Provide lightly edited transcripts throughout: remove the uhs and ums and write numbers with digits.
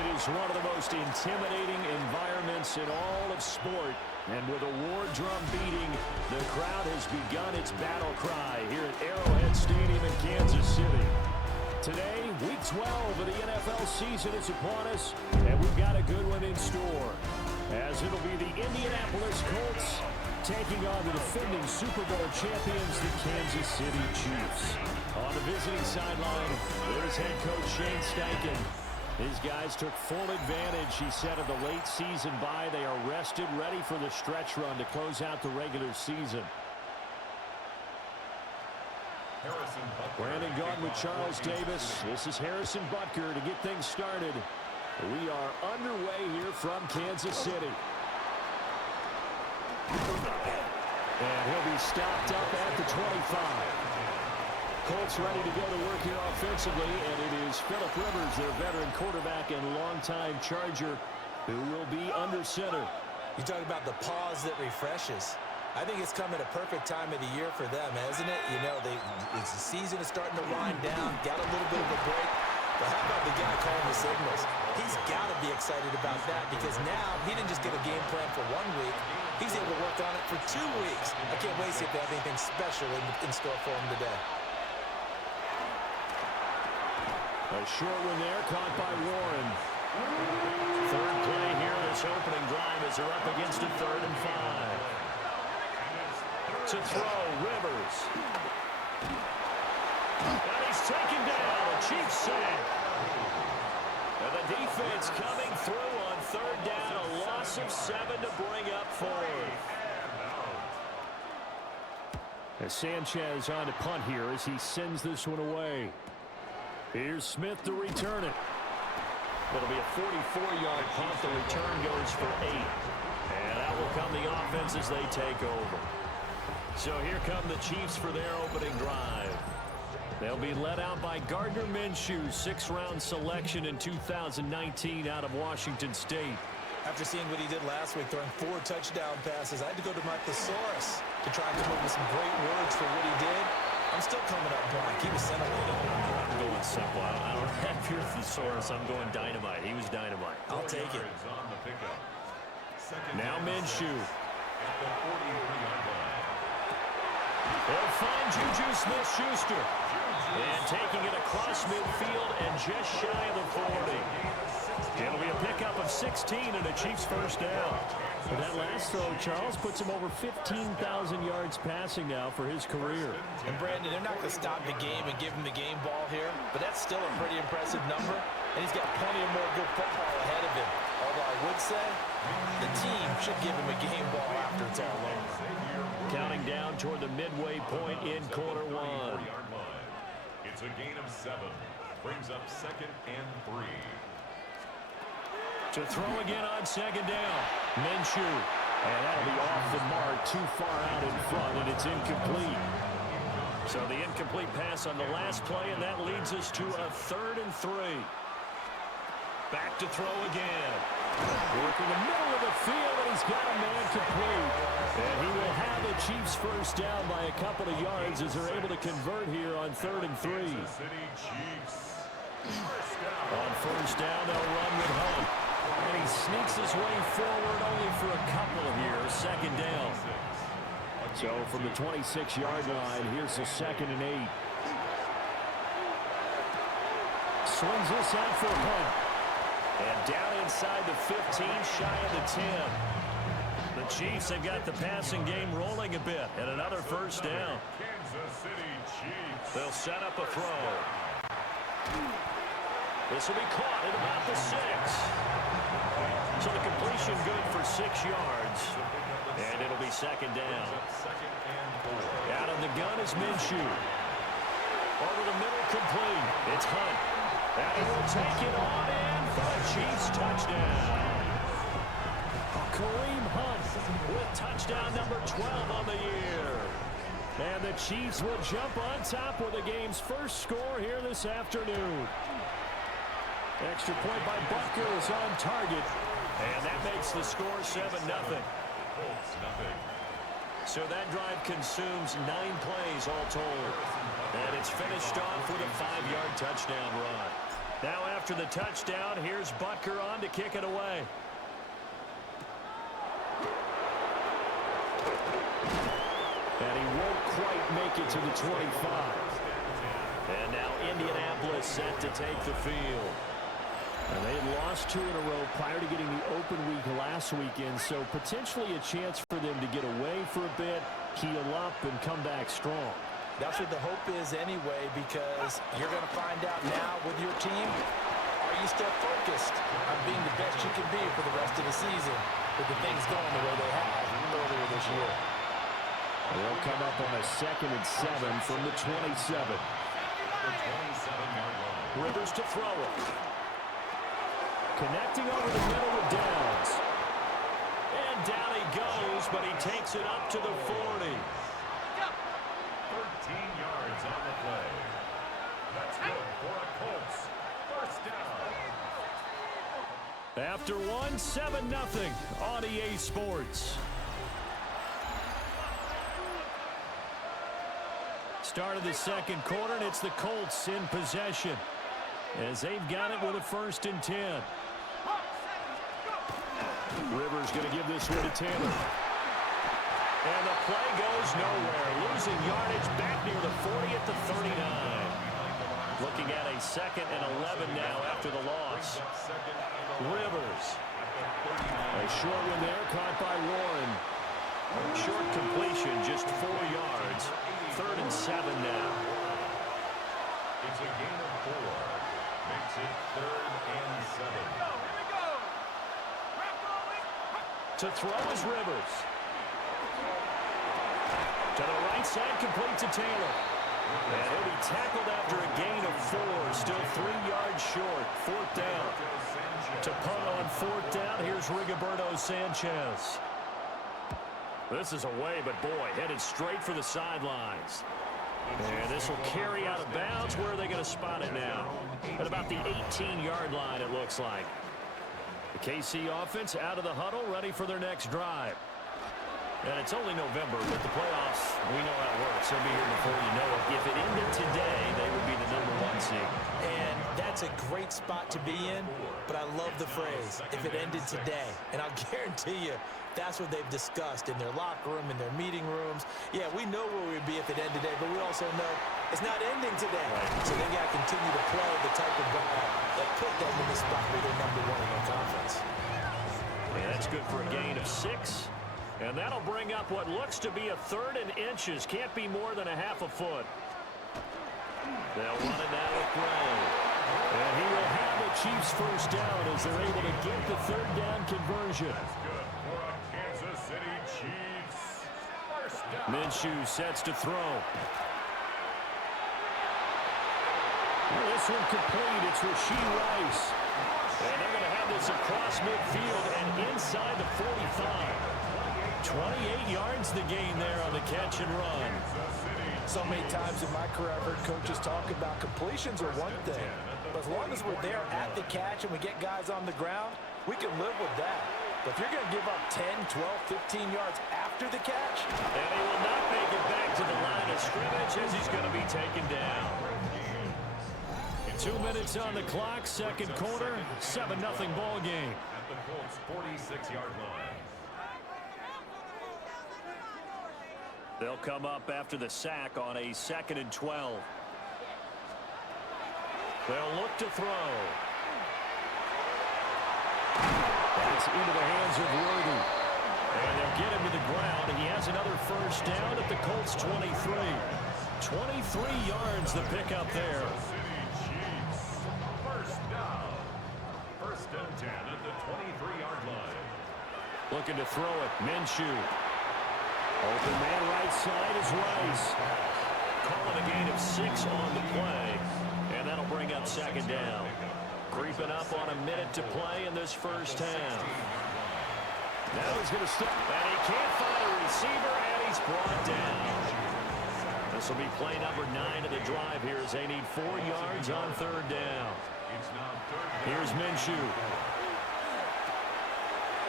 It is one of the most intimidating environments in all of sport. And with a war drum beating, the crowd has begun its battle cry here at Arrowhead Stadium in Kansas City. Today, Week 12 of the NFL season is upon us, and we've got a good one in store, as it'll be the Indianapolis Colts taking on the defending Super Bowl champions, the Kansas City Chiefs. On the visiting sideline, there's head coach Shane Steichen. These guys took full advantage, he said, of the late season bye. They are rested, ready for the stretch run to close out the regular season. Brandon Gaudin with Charles Davis. This is Harrison Butker to get things started. We are underway here from Kansas City. And he'll be stopped up at the 25. Colts ready to go to work here offensively, and it is Phillip Rivers, their veteran quarterback and longtime Charger, who will be under center. You talk about the pause that refreshes. I think it's come at a perfect time of the year for them, hasn't it? You know, the season is starting to wind down, got a little bit of a break. But how about the guy calling the signals? He's got to be excited about that because now he didn't just get a game plan for 1 week. He's able to work on it for 2 weeks. I can't wait to see if they have anything special in store for him today. A short one there, caught by Warren. Third play here, this opening drive as they're up against a 3rd and 5. To throw, Rivers. And he's taken down, a Chiefs sack. And the defense coming through on 3rd down, a loss of 7 to bring up 4th. As Sanchez on to punt here as he sends this one away. Here's Smith to return it. It'll be a 44-yard punt. The return goes for 8. And that will come the offense as they take over. So here come the Chiefs for their opening drive. They'll be led out by Gardner Minshew, 6th-round selection in 2019 out of Washington State. After seeing what he did last week, throwing 4 touchdown passes, I had to go to my thesaurus to try and come up with some great words for what he did. I'm still coming up blank. He was scintillating. I'm going simple. I don't have your thesaurus. I'm going dynamite. He was dynamite. I'll take it. Now Minshew. They'll find Juju Smith-Schuster. And taking it across midfield and just shy of the 40. It'll be a pickup of 16 and a Chiefs first down. But that last throw, Charles, puts him over 15,000 yards passing now for his career. And Brandon, they're not going to stop the game and give him the game ball here, but that's still a pretty impressive number, and he's got plenty of more good football ahead of him. Although I would say the team should give him a game ball after it's all over. Counting down toward the midway point in quarter 1. It's a gain of 7. Brings up 2nd and 3. To throw again on 2nd down. Minshew. And that'll be off the mark, too far out in front, and it's incomplete. So the incomplete pass on the last play, and that leads us to a 3rd and 3. Back to throw again. Working the middle of the field, and he's got a man complete. And he will have the Chiefs first down by a couple of yards as they're able to convert here on 3rd and 3. On first down, they'll run with Hunt. And he sneaks his way forward only for a couple here. 2nd down. So from the 26-yard line, here's the 2nd and 8. Swings this out for Hunt. And down inside the 15, shy of the 10. The Chiefs have got the passing game rolling a bit. And another first down. They'll set up a throw. This will be caught at about the 6. So the completion good for 6 yards. And it'll be 2nd down. Out of the gun is Minshew. Over the middle, complete. It's Hunt. And he will take it on in for a Chiefs touchdown. Kareem Hunt with touchdown number 12 on the year. And the Chiefs will jump on top with the game's first score here this afternoon. Extra point by Butker is on target. And that makes the score 7-0. So that drive consumes 9 plays all told. And it's finished off with a 5-yard touchdown run. Now after the touchdown, here's Butker on to kick it away. And he won't quite make it to the 25. And now Indianapolis set to take the field. And they had lost 2 in a row prior to getting the open week last weekend, so potentially a chance for them to get away for a bit, heal up, and come back strong. That's what the hope is anyway, because you're going to find out now with your team, are you still focused on being the best you can be for the rest of the season with the things going the way they have earlier this year? They'll come up on a 2nd and 7 from the 27. Rivers to throw it. Connecting over the middle with Downs. And down he goes, but he takes it up to the 40. 13 yards on the play. That's good for a Colts. First down. After one, 7-0 on EA Sports. Start of the second quarter, and it's the Colts in possession as they've got it with a 1st and 10. Rivers going to give this one to Taylor. And the play goes nowhere. Losing yardage back near the 40 at the 39. Looking at a 2nd and 11 now after the loss. Rivers. A short one there, caught by Warren. Short completion, just 4 yards. 3rd and 7 now. It's a gain of 4. Makes it 3rd and 7. To throw is Rivers. To the right side, complete to Taylor. And he'll be tackled after a gain of 4. Still 3 yards short. 4th down. To punt on 4th down, here's Rigoberto Sanchez. This is away, but boy, headed straight for the sidelines. And this will carry out of bounds. Where are they going to spot it now? At about the 18-yard line, it looks like. The KC offense out of the huddle, ready for their next drive. And it's only November, but the playoffs, we know how it works. They'll be here before you know it. If it ended today, they would be the #1 seed. And that's a great spot to be in, but I love the phrase, if it ended today. And I'll guarantee you, that's what they've discussed in their locker room, in their meeting rooms. Yeah, we know where we'd be if it ended today, but we also know it's not ending today. Right. So they got to continue to play the type of ball that put them in the spot where they're #1 in their conference. Yeah, that's good for a gain of 6. And that'll bring up what looks to be a 3rd and inches. Can't be more than a half a foot. They'll run it now with Gray. And he will have the Chiefs first down as they're able to get the 3rd down conversion. That's good for a Kansas City Chiefs. First down. Minshew sets to throw. This one complete. It's Rashee Rice. And they're going to have this across midfield and inside the 45. 28 yards the gain there on the catch and run. So many times in my career I've heard coaches talk about completions are one thing, but as long as we're there at the catch and we get guys on the ground, we can live with that. But if you're going to give up 10, 12, 15 yards after the catch, and he will not make it back to the line of scrimmage as he's going to be taken down. 2 minutes on the clock, second quarter, 7-0 ball game. At the Colts' 46-yard line. They'll come up after the sack on a 2nd and 12. They'll look to throw. That's into the hands of Worthy. And they'll get him to the ground, and he has another first down at the Colts' 23. 23 yards the pickup there. First down. 1st and 10 at the 23-yard line. Looking to throw it. Minshew. Open man right side is Rice. Calling a gain of 6 on the play. And that'll bring up 2nd down. Creeping up on a minute to play in this first half. Now he's going to step. And he can't find a receiver, and he's brought down. This will be play number 9 of the drive here as they need 4 yards on 3rd down. Here's Minshew.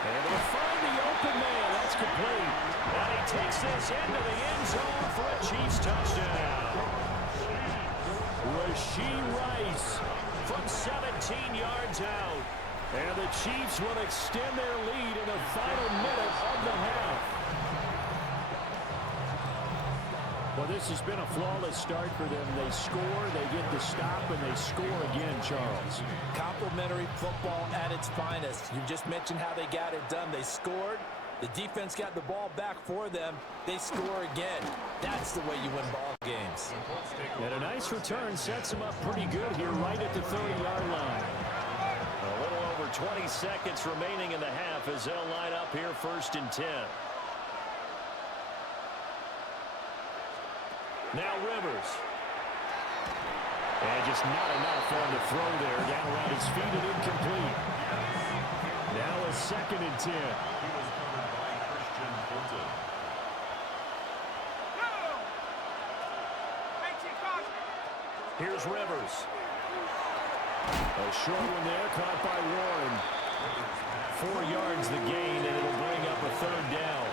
And they'll find the open man. That's complete. And he takes this into the end zone for a Chiefs touchdown. Rashee Rice from 17 yards out. And the Chiefs will extend their lead in the final minute of the half. Well, this has been a flawless start for them. They score, they get the stop, and they score again, Charles. Complimentary football at its finest. You just mentioned how they got it done. They scored. The defense got the ball back for them. They score again. That's the way you win ball games. And a nice return sets them up pretty good here right at the 30-yard line. A little over 20 seconds remaining in the half as they'll line up here 1st and 10. Now Rivers. And just not enough on the throw there. Down around his feet and incomplete. Now a 2nd and 10. Here's Rivers. A short one there, caught by Warren. 4 yards the gain, and it'll bring up a 3rd down.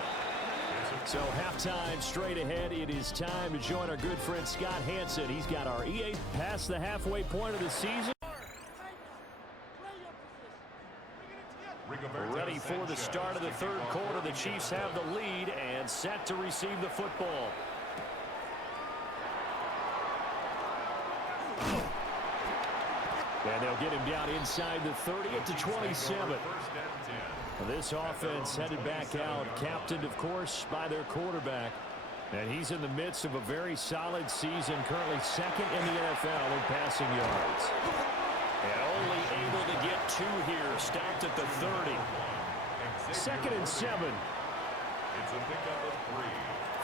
So halftime straight ahead. It is time to join our good friend Scott Hansen. He's got our EA past the halfway point of the season. Ready for the start of the 3rd quarter. The Chiefs have the lead and set to receive the football. And they'll get him down inside the 30 at the 27. This offense headed back out, captained, of course, by their quarterback. And he's in the midst of a very solid season, currently 2nd in the NFL in passing yards. And only able to get 2 here, stopped at the 30. 2nd and 7. It's a pickup of 3.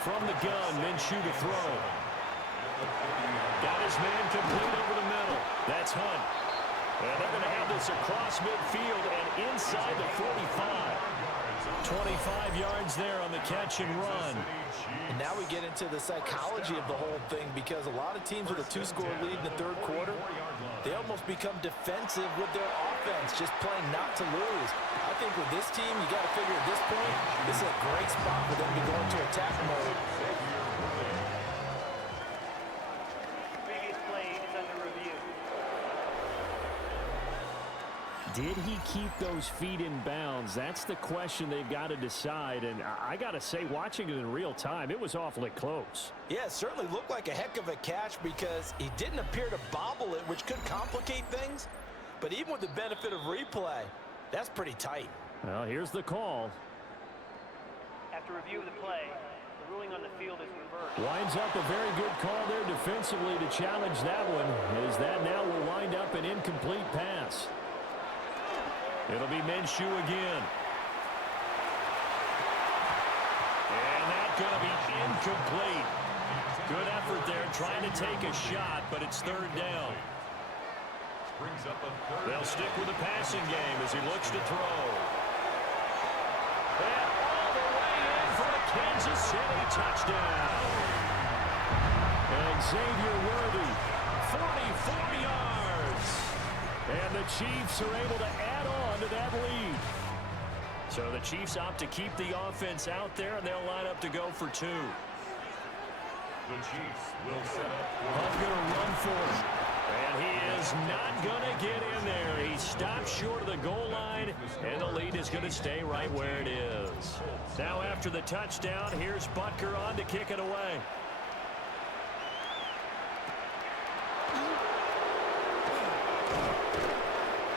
From the gun, Minshew to throw. Got his man complete over the middle. That's Hunt. And they're going to have this across midfield and inside the 45. 25 yards there on the catch and run. And now we get into the psychology of the whole thing, because a lot of teams with a 2-score lead in the 3rd quarter, they almost become defensive with their offense, just playing not to lose. I think with this team, you got to figure at this point, this is a great spot for them to go into attack mode. Did he keep those feet in bounds? That's the question they've got to decide. And I got to say, watching it in real time, it was awfully close. Yeah, it certainly looked like a heck of a catch because he didn't appear to bobble it, which could complicate things. But even with the benefit of replay, that's pretty tight. Well, here's the call. After review of the play, the ruling on the field is reversed. Winds up a very good call there defensively to challenge that one, as that now will wind up an incomplete pass. It'll be Minshew again. And that's going to be incomplete. Good effort there trying to take a shot, but it's 3rd down. They'll stick with the passing game as he looks to throw. And all the way in for a Kansas City touchdown. And Xavier Worthy, 44 yards. And the Chiefs are able to add on to that lead. So the Chiefs opt to keep the offense out there, and they'll line up to go for 2. The Chiefs will set up. Hunt's going to run for it. And he is not going to get in there. He stopped short of the goal line, and the lead is going to stay right where it is. Now after the touchdown, here's Butker on to kick it away.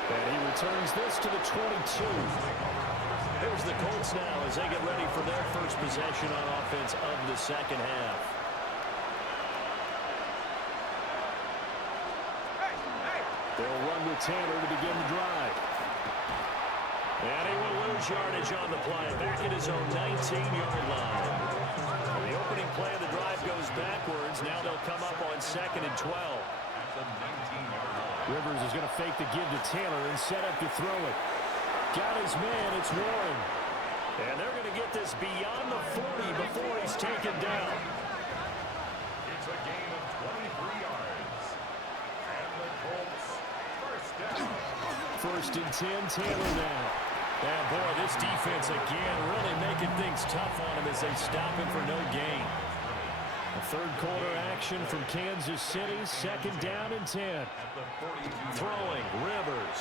And he returns this to the 22. Here's the Colts now as they get ready for their first possession on offense of the 2nd half. They'll run with Tanner to begin the drive. And he will lose yardage on the play. Back at his own 19-yard line. The opening play of the drive goes backwards. Now they'll come up on 2nd and 12. Rivers is going to fake the give to Taylor and set up to throw it. Got his man. It's Warren. And they're going to get this beyond the 40 before he's taken down. It's a gain of 23 yards. And the Colts first down. 1st and 10, Taylor now. And boy, this defense again really making things tough on him as they stop him for no gain. third quarter action from Kansas City. Second down and 10. Throwing, Rivers.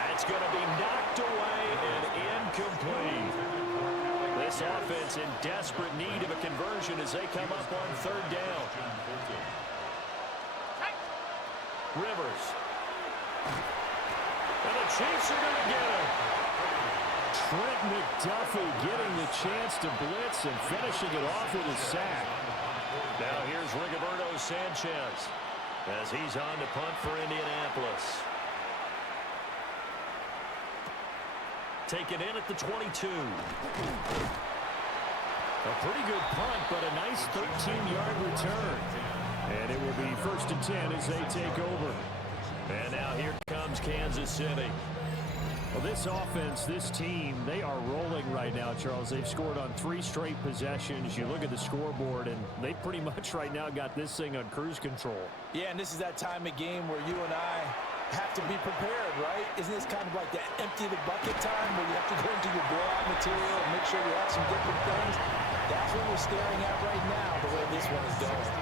That's going to be knocked away and incomplete. This offense in desperate need of a conversion as they come up on third down. Rivers. And the Chiefs are going to get him. Trent McDuffie getting the chance to blitz and finishing it off with a sack. Now here's Rigoberto Sanchez as he's on to punt for Indianapolis. Taken in at the 22. A pretty good punt, but a nice 13-yard return. And it will be 1st and 10 as they take over. And now here comes Kansas City. Well, this offense, this team, they are rolling right now, Charles. They've scored on 3 straight possessions. You look at the scoreboard, and they pretty much right now got this thing on cruise control. Yeah, and this is that time of game where you and I have to be prepared, right? Isn't this kind of like that empty the bucket time where you have to go into your blowout material and make sure you have some different things? That's what we're staring at right now, the way this one is going.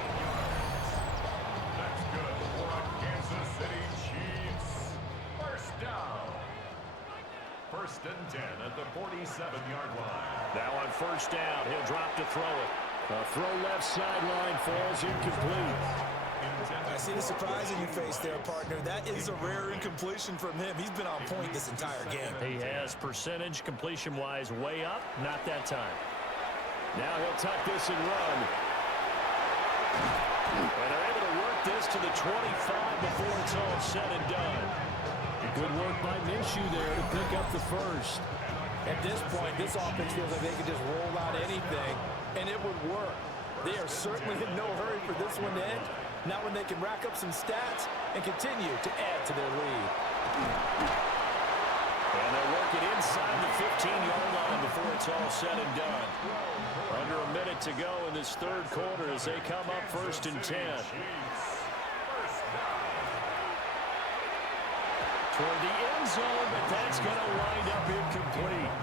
That's good for a Kansas City Chiefs. First down. 1st and 10 at the 47-yard line. Now on first down, he'll drop to throw it. A throw left sideline falls incomplete. I see the surprise in your face there, partner. That is a rare incompletion from him. He's been on point this entire game. He has percentage completion-wise way up, not that time. Now he'll tuck this and run. And they're able to work this to the 25 before it's all said and done. Good work by Minshew there to pick up the first. At this point, this offense feels like they could just roll out anything, and it would work. They are certainly in no hurry for this one to end. Not when they can rack up some stats and continue to add to their lead. And they'll work it inside the 15-yard line before it's all said and done. Under a minute to go in this third quarter as they come up 1st and 10. Toward the end zone, but that's going to wind up incomplete.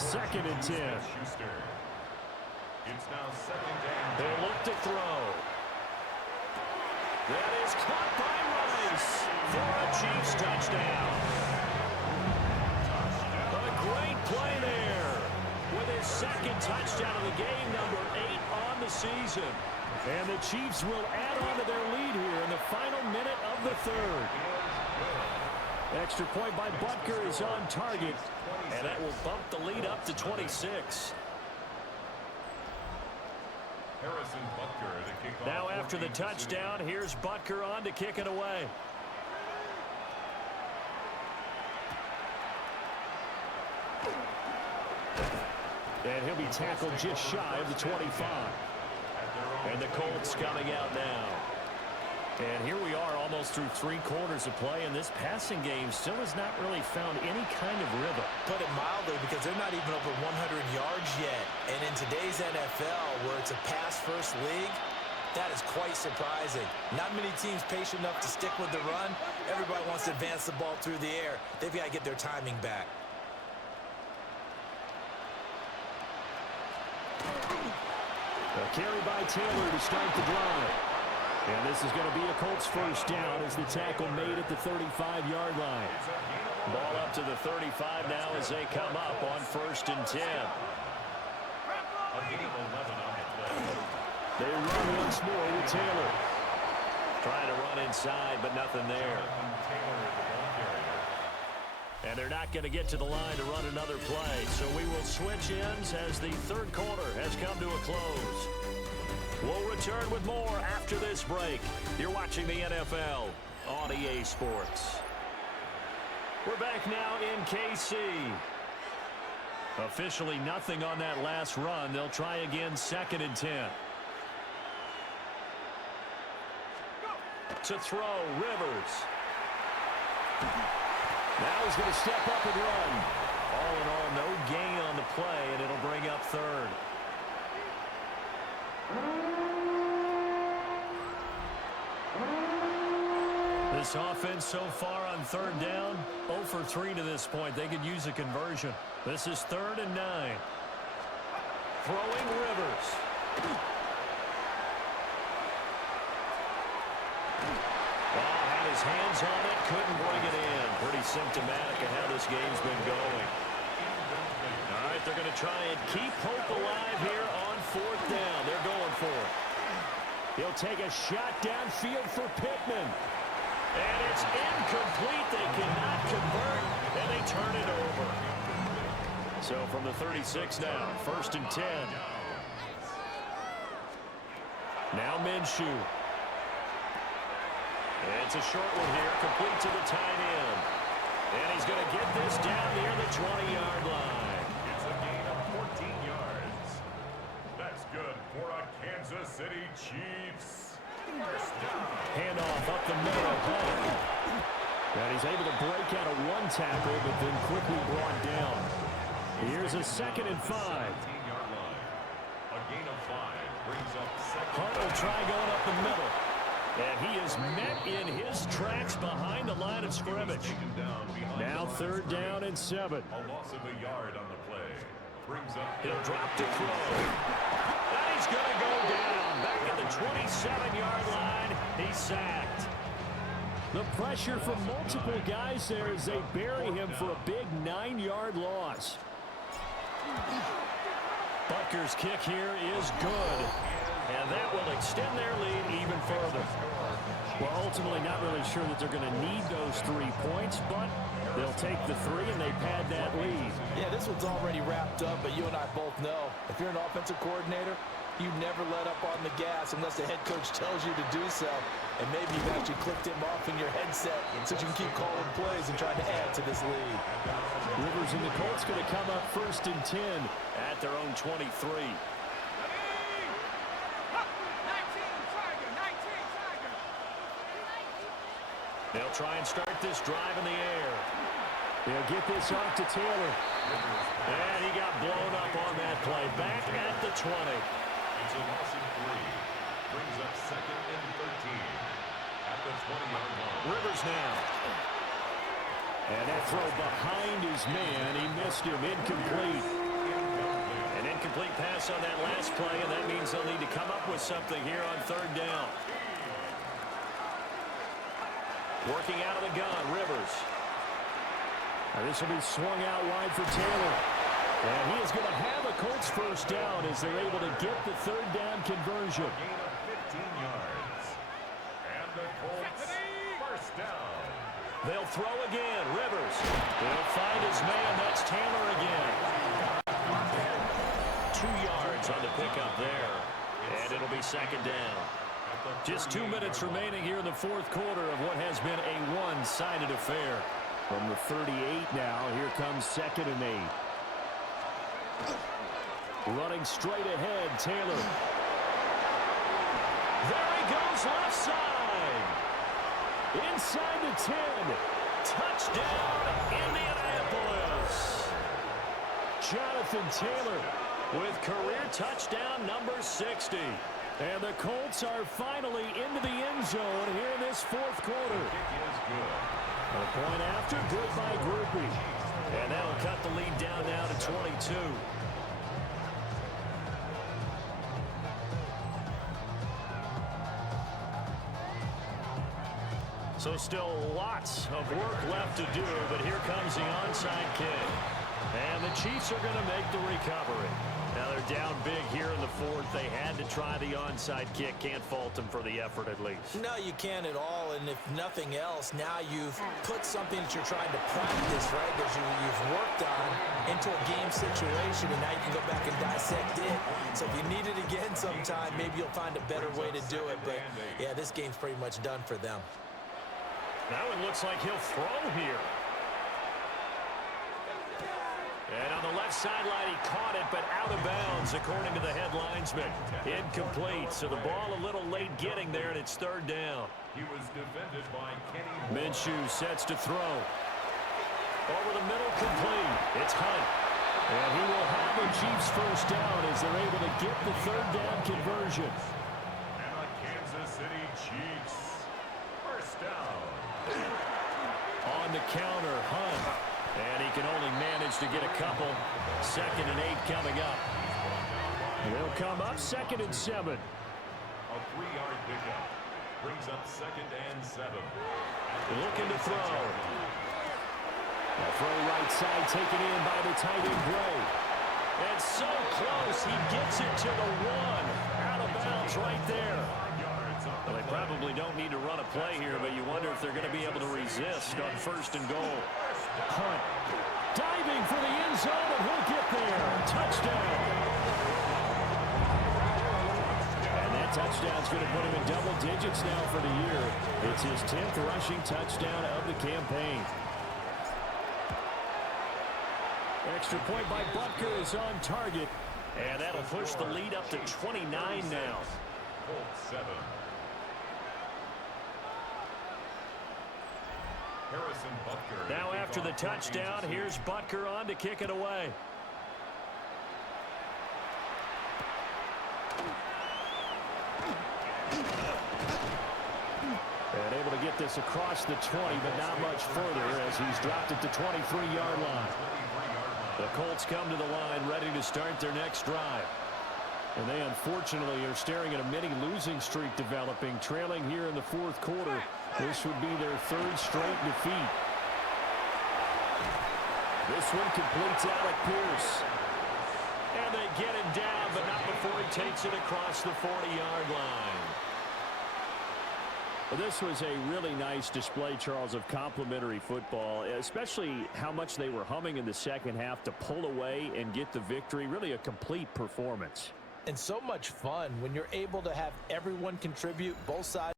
2nd and 10. It's now 2nd and 10. They'll look to throw. That is caught by Rice for a Chiefs touchdown. A great play there with his 2nd touchdown of the game, number 8 on the season. And the Chiefs will add on to their lead here in the final minute of the third. Extra point by Butker is on target, and that will bump the lead up to 26. Harrison Butker to kick off. Now after the touchdown, here's Butker on to kick it away. And he'll be tackled just shy of the 25. And the Colts coming out now. And here we are almost through 3 quarters of play, and this passing game still has not really found any kind of rhythm. Put it mildly, because they're not even over 100 yards yet. And in today's NFL, where it's a pass-first league, that is quite surprising. Not many teams patient enough to stick with the run. Everybody wants to advance the ball through the air. They've got to get their timing back. A carry by Taylor to start the drive. And this is going to be a Colts first down as the tackle made at the 35-yard line. Ball up to the 35 now as they come up on 1st and 10. They run once more with Taylor. Trying to run inside, but nothing there. And they're not going to get to the line to run another play. So we will switch ends as the third quarter has come to a close. We'll return with more after this break. You're watching the NFL on EA Sports. We're back now in KC. Officially nothing on that last run. They'll try again 2nd and 10. To throw, Rivers. Now he's going to step up and run. All in all, no gain on the play, and it'll bring up 3rd. This offense so far on 3rd down, 0 for 3 to this point. They could use a conversion. This is 3rd and 9. Throw. hands on it, couldn't bring it in. Pretty symptomatic of how this game's been going. All right, they're going to try and keep hope alive here on 4th down. They're going for it. He'll take a shot downfield for Pittman. And it's incomplete. They cannot convert, and they turn it over. So from the 36 now, 1st and 10. Now Minshew. It's a short one here, complete to the tight end. And he's going to get this down near the 20-yard line. It's a gain of 14 yards. That's good for a Kansas City Chiefs. First down. Handoff up the middle. And he's able to break out of one tackle, but then quickly brought down. Here's a 2nd and 5. 18-yard line. A gain of 5 brings up second. Hunt will try going up the middle. And he is met in his tracks behind the line of scrimmage. Now 3rd down and 7. A loss of a yard on the play. Brings up. He'll drop to throw. And he's going to go down. Back at the 27-yard line. He's sacked. The pressure from multiple guys there as they bury him for a big 9-yard loss. Butker's kick here is good. And that will extend their lead even further. Well, ultimately not really sure that they're going to need those 3 points, but they'll take the 3 and they pad that lead. Yeah, this one's already wrapped up, but you and I both know if you're an offensive coordinator, you never let up on the gas unless the head coach tells you to do so. And maybe you've actually clicked him off in your headset so you can keep calling plays and trying to add to this lead. Rivers and the Colts going to come up 1st and 10 at their own 23. They'll try and start this drive in the air. They'll get this off to Taylor. And he got blown up on that play. Back at the 20. It's a loss of 3. Brings up 2nd and 13. At the 20-yard line. Rivers now. And that throw behind his man. He missed him. Incomplete. An incomplete pass on that last play, and that means they'll need to come up with something here on 3rd down. Working out of the gun, Rivers. Now this will be swung out wide for Taylor. And he is going to have a Colts 1st down as they're able to get the 3rd down conversion. Gain of 15 yards. And the Colts 1st down. They'll throw again. Rivers. They'll find his man. That's Taylor again. 2 yards on the pickup there. And it'll be 2nd down. Just 2 minutes remaining here in the 4th quarter of what has been a one-sided affair. From the 38 now, here comes 2nd and 8. Running straight ahead, Taylor. There he goes, left side. Inside the 10. Touchdown, Indianapolis. Jonathan Taylor with career touchdown number 60. And the Colts are finally into the end zone here in this 4th quarter. A point after, good by Groupie. And that'll cut the lead down now to 22. So still lots of work left to do, but here comes the onside kick. And the Chiefs are going to make the recovery. Now they're down big here in the 4th. They had to try the onside kick. Can't fault them for the effort at least. No, you can't at all. And if nothing else, now you've put something that you're trying to practice, right, that you've worked on into a game situation, and now you can go back and dissect it. So if you need it again sometime, maybe you'll find a better way to do it. But, yeah, this game's pretty much done for them. Now it looks like he'll throw here. And on the left sideline, he caught it, but out of bounds, according to the head linesman. Incomplete, so the ball a little late getting there, and it's 3rd down. He was defended by Kenny. Minshew sets to throw. Over the middle, complete. It's Hunt. And he will have the Chiefs 1st down as they're able to get the 3rd down conversion. And the Kansas City Chiefs 1st down. On the counter, Hunt. And he can only manage to get a couple. 2nd and 8 coming up. They'll come up 2nd and 7. A 3-yard pickup. Brings up 2nd and 7. Looking to throw. The throw right side taken in by the tight end Gray. And so close, he gets it to the 1. Out of bounds right there. Well, they probably don't need to run a play here, but you wonder if they're going to be able to resist on 1st and goal. Hunt diving for the end zone, and he'll get there. Touchdown. And that touchdown's going to put him in double digits now for the year. It's his 10th rushing touchdown of the campaign. Extra point by Butker is on target. And that'll push the lead up to 29 now. Colts 7. Harrison Butker. Now after the touchdown, here's Butker on to kick it away. And able to get this across the 20, but not much further as he's dropped it to 23-yard line. The Colts come to the line ready to start their next drive. And they unfortunately are staring at a mini losing streak developing, trailing here in the 4th quarter. This would be their 3rd straight defeat. This one completes Alec Pierce. And they get him down, but not before he takes it across the 40-yard line. Well, this was a really nice display, Charles, of complimentary football, especially how much they were humming in the second half to pull away and get the victory. Really a complete performance. And so much fun when you're able to have everyone contribute, both sides.